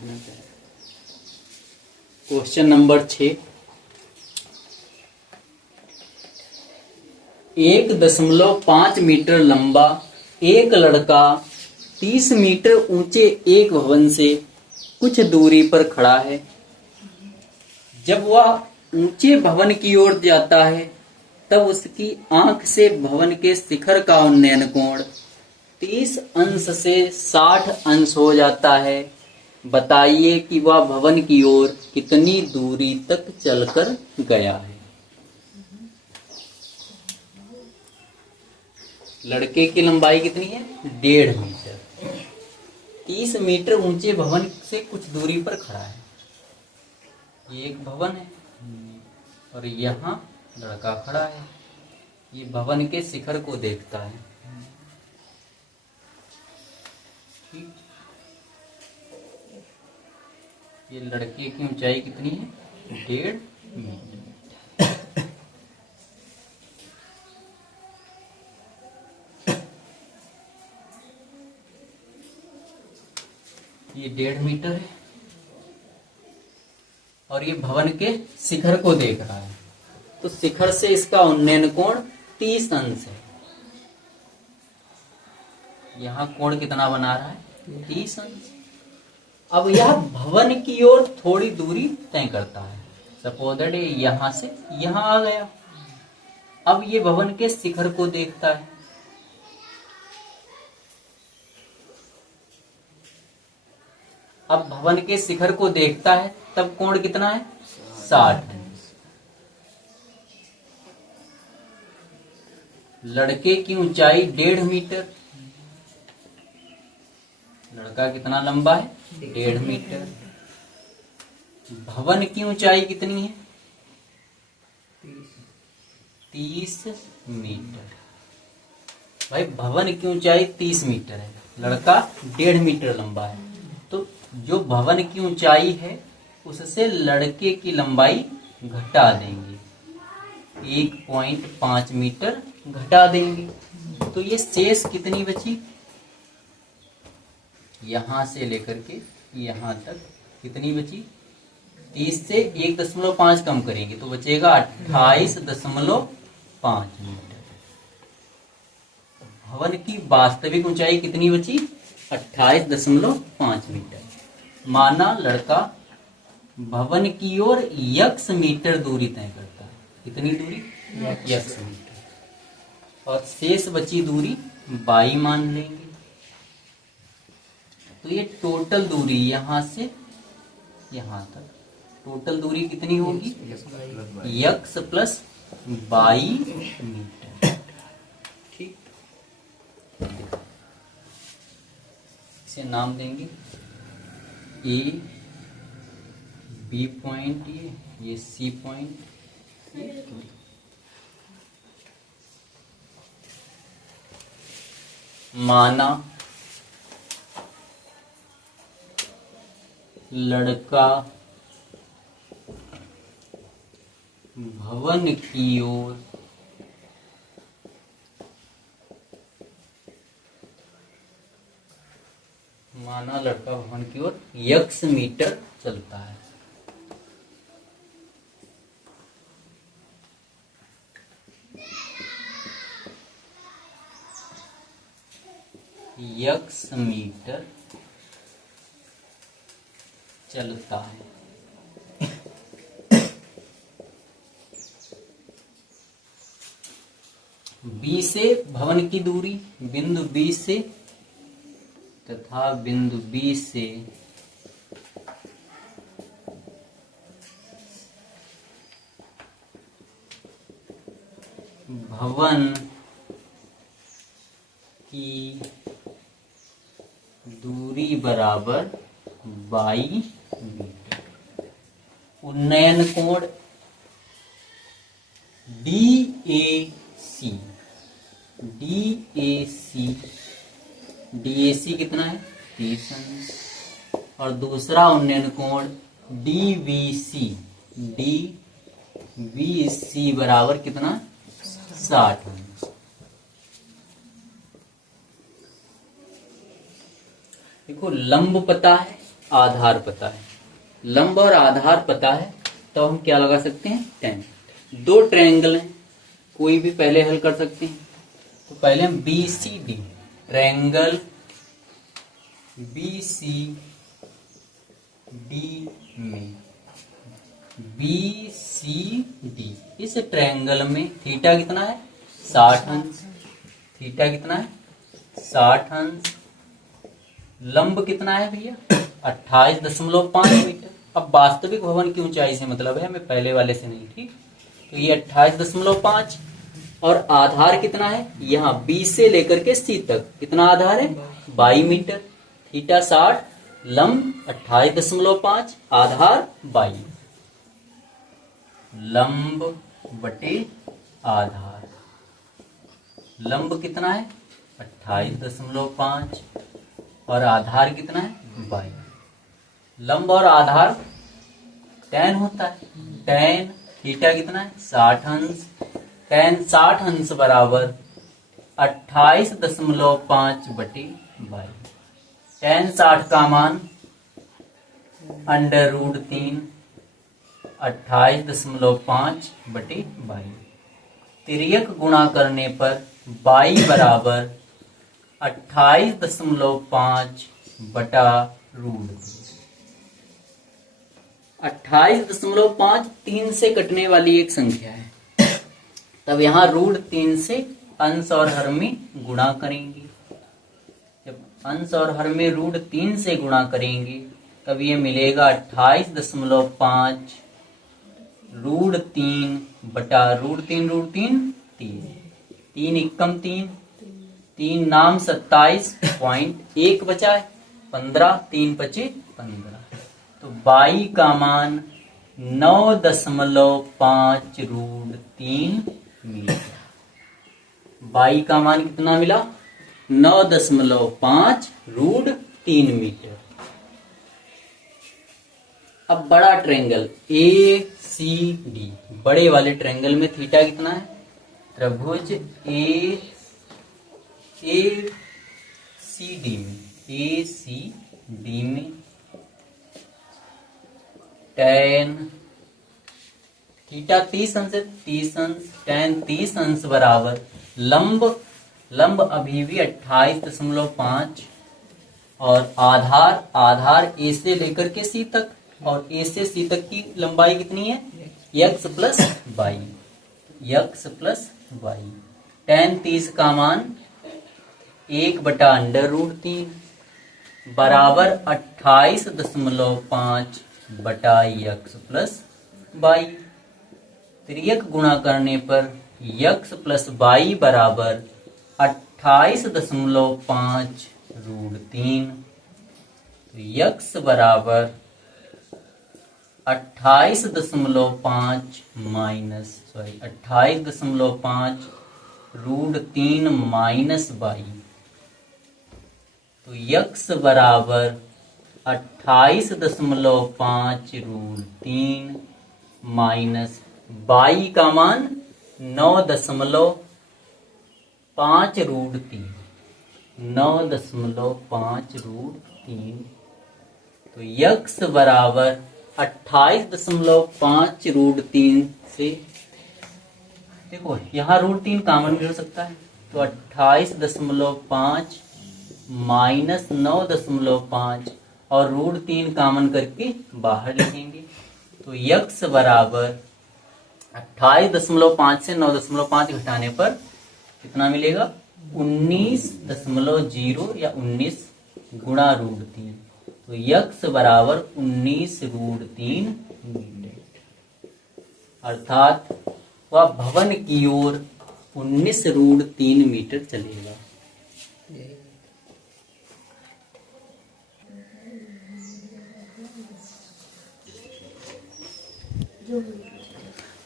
समझना चाहिए। Question number 6, 1.5 metre लंबा एक लड़का 30 मीटर ऊंचे एक भवन से कुछ दूरी पर खड़ा है। जब वह ऊंचे भवन की ओर जाता है तब उसकी आंख से भवन के शिखर का उन्नयन कोण 30 अंश से 60 अंश हो जाता है। बताइए कि वह भवन की ओर कितनी दूरी तक चलकर गया है। लड़के की लंबाई कितनी है? 1.5 मीटर। 30 मीटर ऊंचे भवन से कुछ दूरी पर खड़ा है। ये एक भवन है और यहाँ लड़का खड़ा है। ये भवन के शिखर को देखता है। ठीक, ये लड़के की ऊंचाई कितनी है? 1.5 मीटर। ये 1.5 मीटर है और ये भवन के शिखर को देख रहा है, तो शिखर से इसका उन्नयन कोण 30 अंश है। यहाँ कोण कितना बना रहा है? 30 अंश। अब यह भवन की ओर थोड़ी दूरी तय करता है। सपोज दैट यहां से यहां आ गया। अब ये भवन के शिखर को देखता है। अब भवन के शिखर को देखता है तब कोण कितना है? 60 अंश। लड़के की ऊंचाई 1.5 मीटर। लड़का कितना लंबा है? 1.5 मीटर। भवन की ऊंचाई कितनी है? 30 मीटर। भाई भवन की ऊंचाई 30 मीटर है, लड़का 1.5 मीटर लंबा है, तो जो भवन की ऊंचाई है उससे लड़के की लंबाई घटा देंगे, 1.5 मीटर घटा देंगे। तो ये शेष कितनी बची? यहां से लेकर के यहां तक कितनी बची? 30 से 1.5 कम करेंगे तो बचेगा 28.5 मीटर। भवन की वास्तविक ऊंचाई कितनी बची? 28.5 मीटर। माना लड़का भवन की ओर x मीटर दूरी तय करता है। कितनी दूरी? x metre. और शेष बची दूरी y मान लेंगे। तो ये टोटल दूरी यहां से यहां तक, टोटल दूरी कितनी होगी? x plus y metre. ठीक, इसे नाम देंगे A, B पॉइंट, ये C पॉइंट, माना लड़का भवन की ओर x मीटर चलता है। x मीटर चलता है। B से भवन की दूरी, बिंदु B से तथा बिंदु B से भवन की दूरी बराबर 22 मीटर। उन्नयन कोण DAC, DAC कितना है? 30 अंश। और दूसरा उन्नयन कोण DVC, DVC बराबर कितना? 60 अंश। देखो लंब पता है, आधार पता है, लंब और आधार पता है, तो हम क्या लगा सकते हैं, tan। दो ट्रायंगल हैं, कोई भी पहले हल कर सकते हैं। तो पहले हम BCD, ट्रायंगल BCD में BCD, इस ट्रायंगल में थीटा कितना है, 60 अंश। थीटा कितना है, 60 अंश। लंब कितना है भैया, 28.5 मीटर। अब वास्तविक भवन की ऊंचाई से मतलब है, हमें पहले वाले से नहीं, ठीक। तो ये 28.5। और आधार कितना है, यहाँ B से लेकर के C तक कितना आधार है, 22 मीटर। थीटा 60, लंब 28.5, आधार 22। लंब बटे आधार, लंब कितना है 28.5 और आधार कितना है 22। लंब और आधार tan होता है, tan थीटा कितना है 60 अंश। tan 60 अंश बराबर 28.5 बटे 22। tan 60 का मान √3 28.5 बटे 22। तिर्यक गुणा करने पर 22 बराबर 28.5 बटा √3। 28.5 3 से कटने वाली एक संख्या है, तब यहाँ √3 से अंश और हर में गुणा करेंगे। जब अंश और हर में √3 से गुणा करेंगे तब ये मिलेगा 28.5 √3 बटा √3 3। 3 एकम 3, 3 नाम 27.1 बचा है 15, 3 बचे 15। तो 22 का मान 9.5 √3 मिला। 22 का मान कितना मिला, 9.5 √3 मीटर। अब बड़ा ट्रायंगल ACD, बड़े वाले ट्रायंगल में थीटा कितना है, त्रिभुज ACD में tan थीटा 30 अंश है, 30 अंश tan 30 अंश बराबर लंब अभी भी 28.5 और आधार A से लेकर के C तक, और A से C तक की लंबाई कितनी है, x प्लस वाई। tan 30 का मान 1 बटा √3 बराबर 28.5 बटा x प्लस वाई। तिर्यक गुणा करने पर x प्लस वाई बराबर 28.5 √3। x बराबर 28.5 √3 माइनस 22। तो x बराबर 28.5 √3 माइनस 22 का मान 9.5 √3, 9.5 √3। तो x बराबर 28.5 √3 से, देखो यहाँ √3 कॉमन भी हो सकता है, तो 28.5 माइनस 9.5 और √3 कॉमन करके बाहर लिखेंगे। तो x बराबर 28.5 से 9.5 घटाने पर कितना मिलेगा, 19.0 या 19 गुणा √3। तो x बराबर 19 √3 मीटर, अर्थात वह भवन की ओर 19 √3 मीटर चलेगा।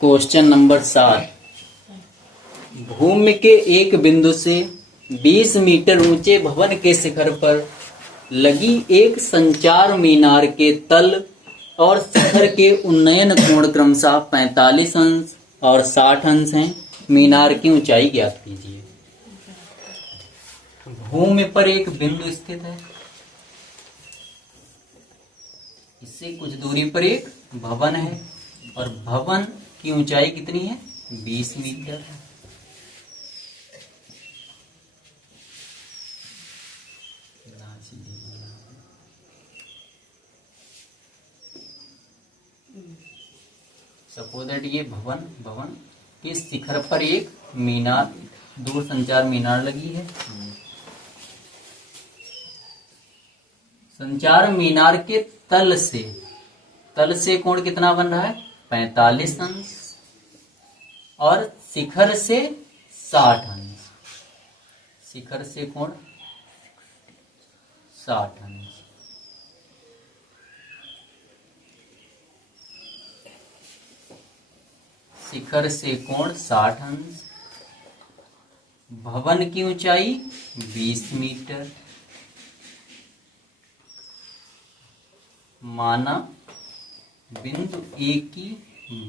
क्वेश्चन नंबर 7, भूमि के एक बिंदु से 20 मीटर ऊंचे भवन के शिखर पर लगी एक संचार मीनार के तल और शिखर के उन्नयन कोण क्रमशः 45 अंश और 60 अंश हैं। मीनार की ऊंचाई ज्ञात कीजिए। भूमि पर एक बिंदु स्थित है, इससे कुछ दूरी पर एक भवन है और भवन की ऊंचाई कितनी है? 20 मीटर। सपोज दैट ये भवन के शिखर पर एक मीनार, दूर संचार मीनार लगी है। संचार मीनार के तल से कोण कितना बन रहा है? 45 अंश और शिखर से 60 अंश। शिखर से कोण 60 अंश। शिखर से कोण 60 अंश। भवन की ऊंचाई 20 मीटर। माना बिंदु ए की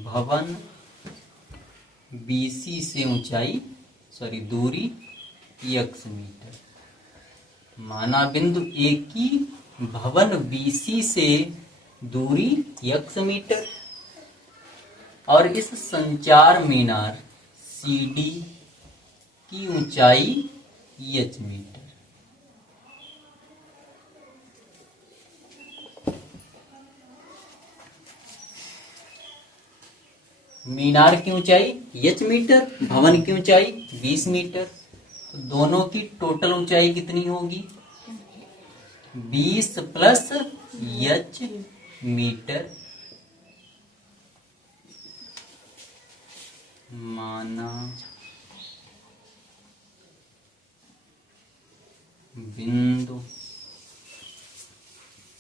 भवन BC से ऊंचाई दूरी x मीटर। माना बिंदु ए की भवन BC से दूरी x मीटर और इस संचार मीनार CD की ऊंचाई h मीटर। मीनार की ऊंचाई h मीटर, भवन की ऊंचाई 20 मीटर, तो दोनों की टोटल ऊंचाई कितनी होगी? 20 प्लस h मीटर। माना बिंदु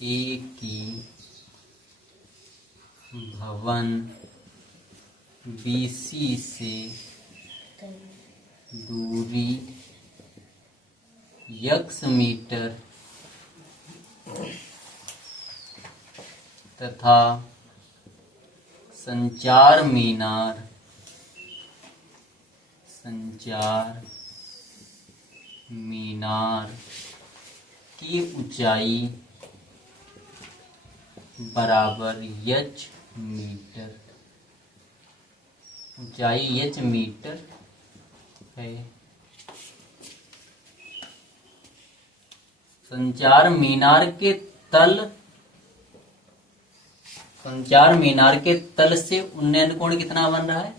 ए की भवन BC से दूरी x मीटर तथा संचार मीनार की ऊंचाई बराबर h मीटर। ऊंचाई h मीटर है। संचार मीनार के तल से उन्नयन कोण कितना बन रहा है?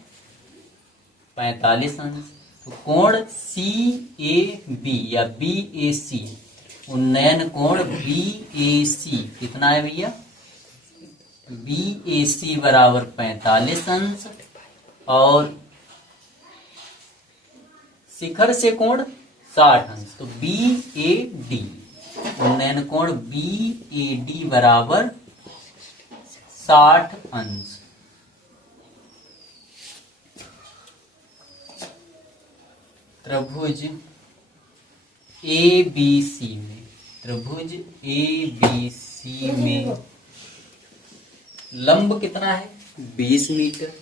45 अंश। तो कोण CAB या BAC, उन्नयन कोण BAC कितना है भैया? BAC बराबर 45 अंश और शिखर से कोण 60 अंश, तो BAD, उन्नयन कोण BAD बराबर 60 अंश। त्रिभुज ABC में लंब कितना है? 20 मीटर।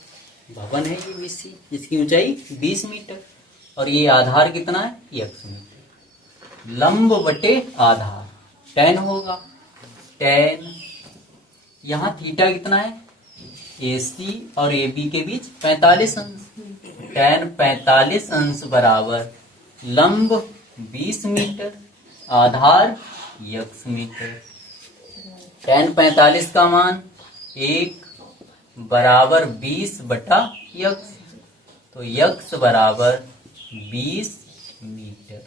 भवन है ये BC जिसकी ऊंचाई 20 मीटर और ये आधार कितना है? x metre. लंब बटे आधार tan होगा। tan यहाँ थीटा कितना है? AC और AB के बीच 45 अंश। tan 45 अंश बराबर लंब 20 मीटर, आधार x मीटर। tan 45 का मान 1 बराबर 20 बटा x, तो x बराबर 20 मीटर।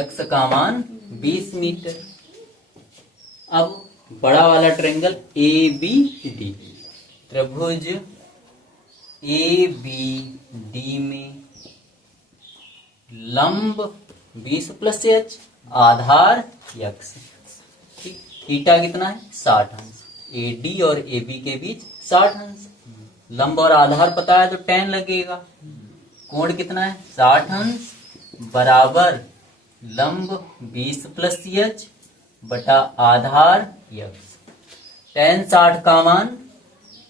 x का मान 20 मीटर। अब बड़ा वाला ट्रायंगल ABD, त्रिभुज ABD में लंब 20 प्लस h, आधार x। ठीक, थीटा कितना है? 60 अंश। AD और AB के बीच 60 अंश। लंब और आधार पता है तो tan लगेगा। कोण कितना है? 60 अंश बराबर लंब 20 प्लस h बटा आधार x। tan 60 का मान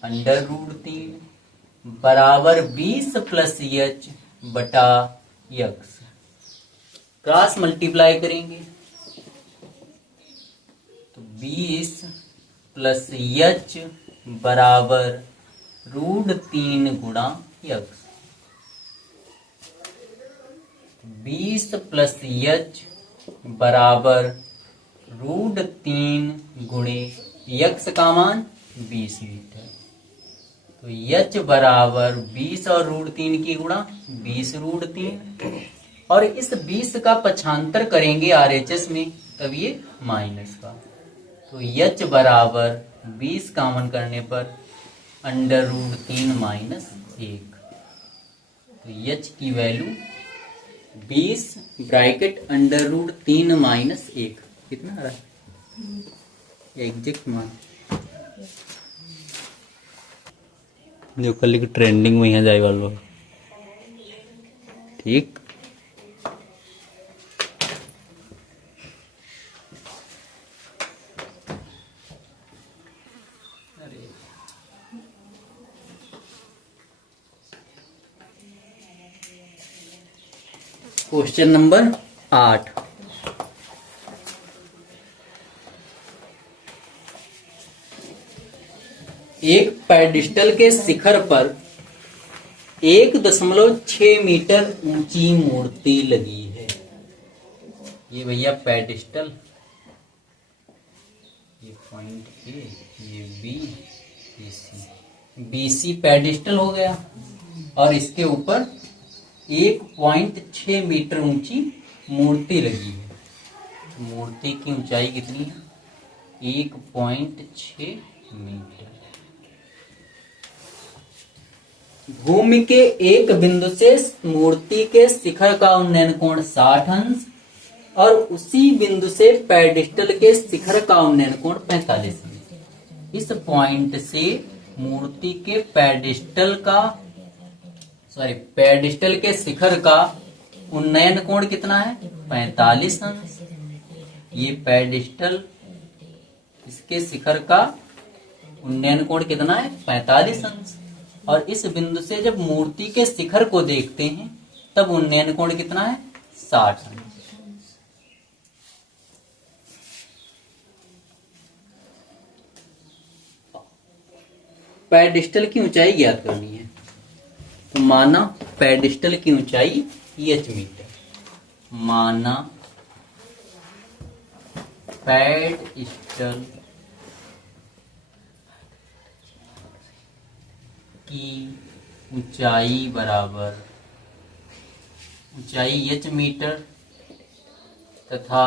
√3 बराबर 20 प्लस h बटा x। क्रॉस मल्टीप्लाई करेंगे तो 20 प्लस यच बराबर √3 गुणा यक्स। 20 प्लस यच बराबर √3 गुणे यक्स का मान 20 मीटर। तो यच बराबर 20 और √3 की गुणा 20√3, और इस 20 का पक्षांतर करेंगे RHS में, तब ये माइनस का। तो यच बराबर 20 कॉमन करने पर √3 माइनस 1। तो यच की वैल्यू 20 ब्रैकेट √3 माइनस 1 कितना आ रहा है एग्जैक्ट मान। जो कल की ट्रेंडिंग में यहाँ जाए वालों ठीक। Question number 8। एक पेडिस्टल के शिखर पर 1.6 मीटर ऊंची मूर्ति लगी है। ये भैया पेडिस्टल, ये पॉइंट ए, ये बी, ये सी, BC पेडिस्टल हो गया, और इसके ऊपर 1.6 मीटर ऊंची मूर्ति लगी है। मूर्ति की ऊंचाई कितनी है? 1.6 मीटर। भूमि के एक बिंदु से मूर्ति के शिखर का उन्नयन कोण 60 अंश और उसी बिंदु से पेडिस्टल के शिखर का उन्नयन कोण 45 अंश। इस पॉइंट से मूर्ति के पेडिस्टल के शिखर का उन्नयन कोण कितना है? 45 अंश। ये पेडिस्टल, इसके शिखर का उन्नयन कोण कितना है? 45 अंश। और इस बिंदु से जब मूर्ति के शिखर को देखते हैं तब उन्नयन कोण कितना है? 60 अंश। पेडिस्टल की ऊंचाई ज्ञात करनी है, तो माना पेडिस्टल की ऊंचाई h मीटर। माना पेडिस्टल की ऊंचाई बराबर, ऊंचाई h मीटर तथा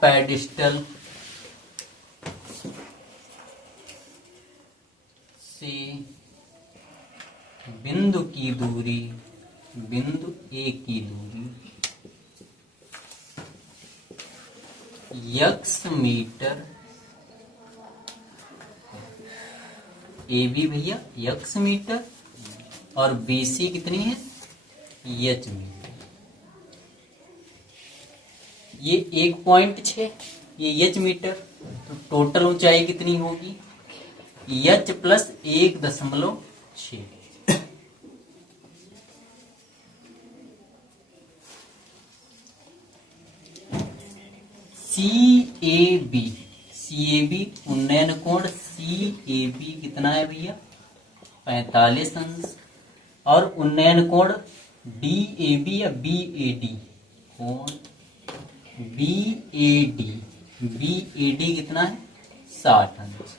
पेडिस्टल से बिंदु की दूरी, बिंदु A की दूरी x मीटर, AB भैया x मीटर और BC कितनी है? h metre. ये 1.6, ये h मीटर, तो टोटल ऊंचाई कितनी होगी? h plus 1.6। CAB उन्नयन कोण CAB कितना है भैया? 45 अंश। और उन्नयन कोण DAB या BAD, कोण BAD कितना है? 60 अंश।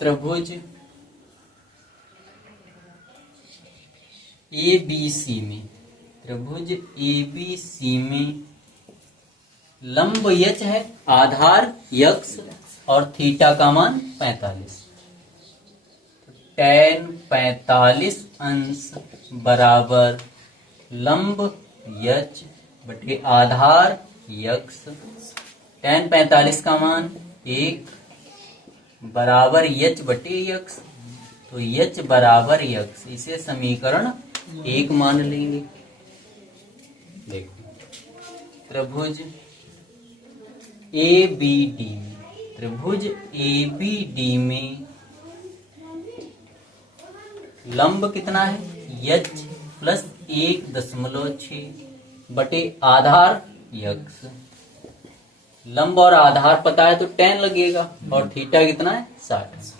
त्रिभुज ABC में, त्रिभुज ABC में लंब h है, आधार x और थीटा का मान 45। tan 45 अंश बराबर लंब h बटे आधार x। tan 45 का मान 1 बराबर h बटे x, तो h बराबर x, इसे समीकरण 1 मान लेंगे। देखो त्रिभुज ABD, त्रिभुज ABD में लंब कितना है h प्लस 1.6 बटे आधार x। लंब और आधार पता है तो tan लगेगा और थीटा कितना है 60।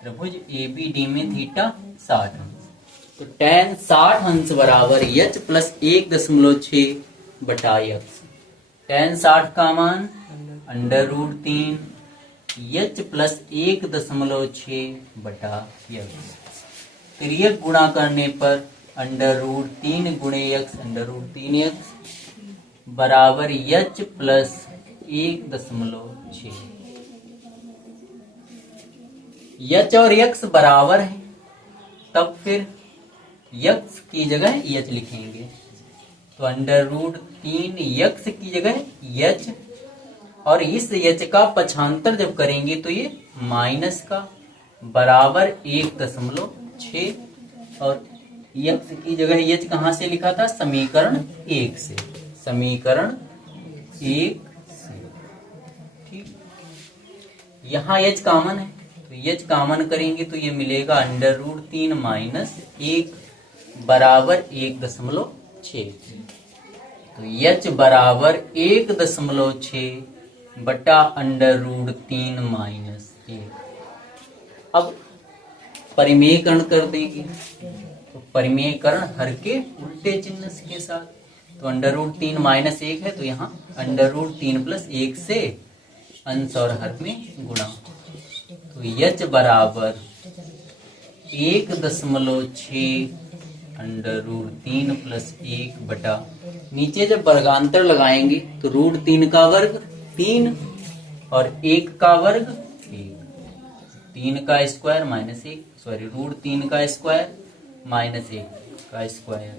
त्रिभुज ABD में थीटा 60 तो tan 60 अंश बराबर h प्लस 1.6 बटा x। tan 60 का मान √3 h प्लस 1.6 बटा x। तिर्यक गुणा करने पर √3 गुणे x √3x बराबर h प्लस 1.6। h और x बराबर है तब फिर x की जगह h लिखेंगे तो √3x की जगह h और इस h का पक्षांतर जब करेंगे तो ये माइनस का बराबर 1.6 और x की जगह h कहां से लिखा था समीकरण 1 से। समीकरण 1 से ठीक। यहाँ h कॉमन है तो h कॉमन करेंगे तो ये मिलेगा √3 माइनस 1 बराबर 1.6 तो h बराबर 1.6 बटा √3 माइनस 1। अब परिमेयकरण कर देंगे तो परिमेयकरण हर के उल्टे चिन्ह के साथ तो √3 माइनस 1 है तो यहाँ √3 प्लस 1 से अंश और हर में गुणा तो h बराबर 1.6 √3 प्लस 1 बटा नीचे जब वर्गांतर लगाएंगे तो √3 का वर्ग 3 और 1 का वर्ग 1 3 का स्क्वायर माइनस 1 सॉरी √3 का स्क्वायर माइनस 1 का स्क्वायर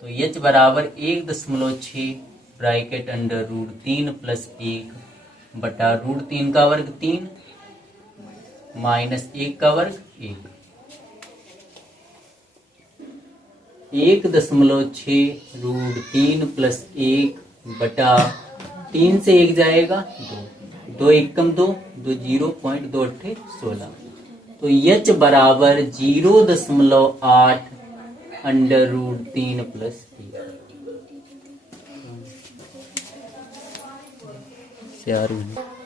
तो h बराबर 1.6 ब्रैकेट √3 प्लस 1 बटा √3 का वर्ग 3 माइनस 1 का वर्ग 1.6 √3 प्लस 1 बटा 3 से 1 जाएगा 2 2 एकम 2 2 0.28 16 तो h बराबर 0.8 √3 प्लस 1 4 मिनट।